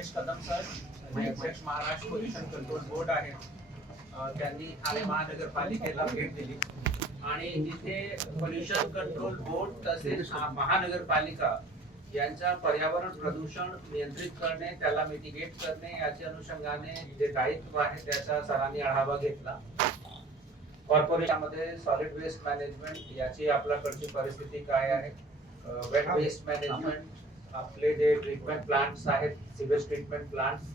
Mahesh Kadam sir अध्यक्ष Maharashtra pollution control board आहे त्यांनी ठाणे महानगरपालिकेला भेट दिली. आणि तिथे पोल्युशन कंट्रोल बोर्ड तसेच महानगरपालिका यांच्या पर्यावरण प्रदूषण नियंत्रित करणे त्याला मिटिगेट करणे याच्या अनुषंगाने जे दायित्व आहे त्याचा सरांनी आढावा घेतला. कॉर्पोरेशनमध्ये सॉलिड वेस्ट मॅनेजमेंट याची आपल्याकडची परिस्थिती काय आहे? वेट वेस्ट मॅनेजमेंट आपले जे ट्रीटमेंट प्लांट्स आहेत सिवेज ट्रीटमेंट प्लांट्स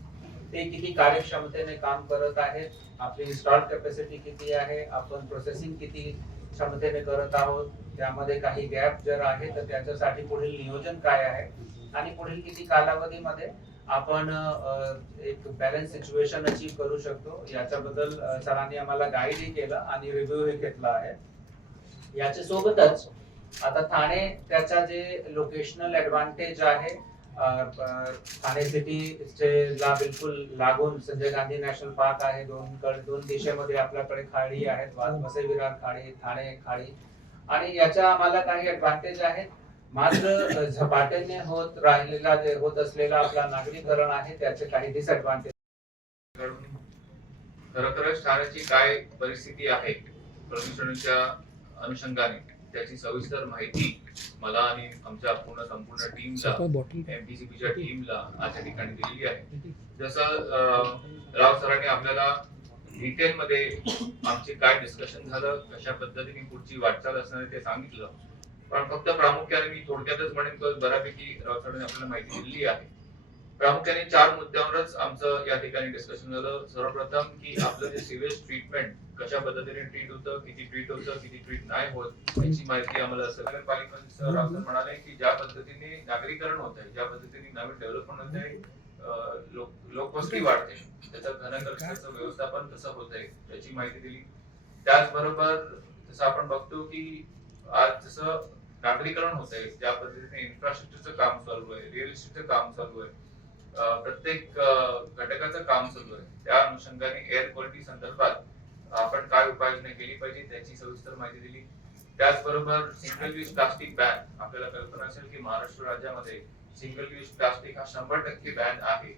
ते किती कार्यक्षमतेने काम करत आहेत आपली इन्स्टॉल कॅपॅसिटी किती आहे आपण प्रोसेसिंग किती क्षमतेने करत आहोत त्यामध्ये काही गॅप जर आहे तर त्याच्यासाठी पुढील नियोजन काय आहे? आणि पुढील किती कालावधीमध्ये आपण एक बॅलन्स सिच्युएशन अचीव्ह करू शकतो? याच्याबद्दल सरांनी आम्हाला गाईडही केलं आणि रिव्ह्यूही घेतला आहे. याच्या सोबतच आता ठाणे त्याचा जे लोकेशनल ऍडव्हान्टेज आहे ठाणे सिटी ला बिलकुल लागून संजय गांधी नॅशनल पार्क आहे दोन कड- दोन दिशेमध्ये आपल्याकडे खाडी आहेत वसई विरार खाडी ठाणे खाडी. आणि याच्या आम्हाला काही ऍडव्हान्टेज आहेत. मात्र झपाट्याने होत राहिलेला जे होत असलेला आपला नागरीकरण आहे त्याचे काही डिसएडव्हान्टेज खरोखरच ठाण्याची काय परिस्थिती आहे प्रदूषणाच्या अनुषंगाने? त्याची सविस्तर माहिती मला आणि आमच्या पूर्ण संपूर्ण टीमला एमटीसीपीच्या टीमला आजच्या ठिकाणी दिलेली आहे. जसं राव सरांनी आपल्याला डिटेल मध्ये आमचे काय डिस्कशन झालं कशा पद्धतीने पुढची वाटचाल असणार ते सांगितलं. पण फक्त प्रामुख्याने मी थोडक्यातच म्हणेन बऱ्यापैकी राव सरांनी आपल्याला माहिती दिलेली आहे. प्रामुख्याने चार मुद्द्यांवरच आमचं या ठिकाणी डिस्कशन झालं. सर्वप्रथम की आपलं जे सिवेज ट्रीटमेंट कशा पद्धतीने ट्रीट होतं किती ट्रीट होतं किती ट्रीट नाही होत याची माहिती आम्हाला असेल नगरपालिका सर म्हणाले की ज्या पद्धतीने नागरीकरण होत आहे ज्या पद्धतीने नवीन डेव्हलपमेंट होत आहे लोक लोकवस्ती वाढते. त्याचं घनकचऱ्याचं व्यवस्थापन कसं होत आहे याची माहिती दिली. त्याचबरोबर जसं आपण बघतो की आज जसं नागरीकरण होत आहे ज्या पद्धतीने इन्फ्रास्ट्रक्चरचं काम चालू आहे रिअल इस्टेटचं काम चालू आहे प्रत्येक घटकाचं काम सुरू आहे. त्या अनुषंगाने एअर क्वालिटी संदर्भात आपण काय उपाययोजना केली पाहिजे त्याची सविस्तर माहिती दिली. त्याचबरोबर सिंगल यूज प्लास्टिक बॅन आपल्याला कल्पना असेल की महाराष्ट्र राज्यामध्ये सिंगल यूज प्लास्टिक हा शंभर टक्के बॅन आहे.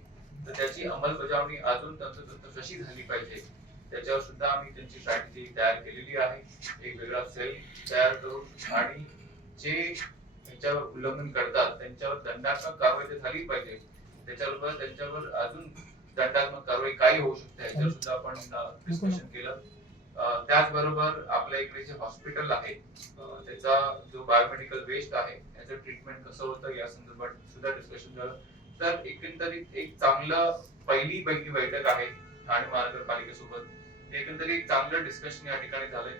तर त्याची अंमलबजावणी अजून तंत्रतंत्र कशी झाली पाहिजे? त्याच्यावर सुद्धा आम्ही त्यांची स्ट्रॅटेजी तयार केलेली आहे. एक वेगळा सेल तयार करून आणि जे त्याच्यावर उल्लंघन करतात त्यांच्यावर दंडात्मक कारवाई झाली पाहिजे. त्याच्याबरोबर त्यांच्यावर अजून दंडात्मक कारवाई काय होऊ शकते. याच्यावर सुद्धा आपण डिस्कशन केलं. अं, त्याचबरोबर आपल्या इकडे जे हॉस्पिटल आहे त्याचा जो बायोमेडिकल वेस्ट आहे याचं ट्रीटमेंट कसं होतं या संदर्भात सुद्धा डिस्कशन झालं. तर एकंदरीत एक चांगलं पहिली पैकी बैठक आहे ठाणे महानगरपालिकेसोबत. एकंदरीत चांगलं डिस्कशन या ठिकाणी झालंय.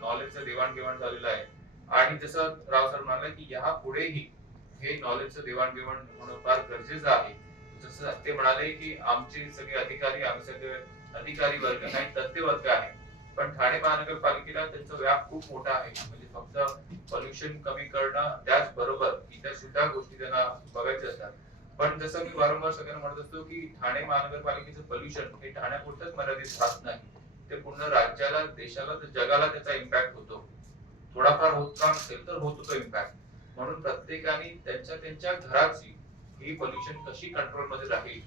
नॉलेजचं देवाणघेवाण झालेलं आहे. आणि जसं राव सर म्हणाले की या पुढेही हे नॉलेजचं देवाणघेवाण होणं फार गरजेचं आहे. जसं ते म्हणाले की आमचे सगळे अधिकारी आम्ही सगळे अधिकारी वर्ग काही तज्ञ वर्ग आहे. पण ठाणे महानगरपालिकेला त्यांचा व्याप खूप मोठा आहे. म्हणजे फक्त पॉल्युशन कमी करणं त्याचबरोबर इतर सुद्धा गोष्टी त्यांना बघायच्या असतात. पण जसं मी वारंवार सगळ्यांना म्हणत असतो की ठाणे महानगरपालिकेचं पॉल्युशन हे ठाण्यापुरतच मर्यादित राहत नाही. ते पूर्ण राज्याला देशाला तर जगाला त्याचा इम्पॅक्ट होतो. थोडाफार होत का नसेल तर होत तो इम्पॅक्ट म्हणून प्रत्येकाने त्यांच्या त्यांच्या घराची ही पोल्युशन कशी कंट्रोलमध्ये राहील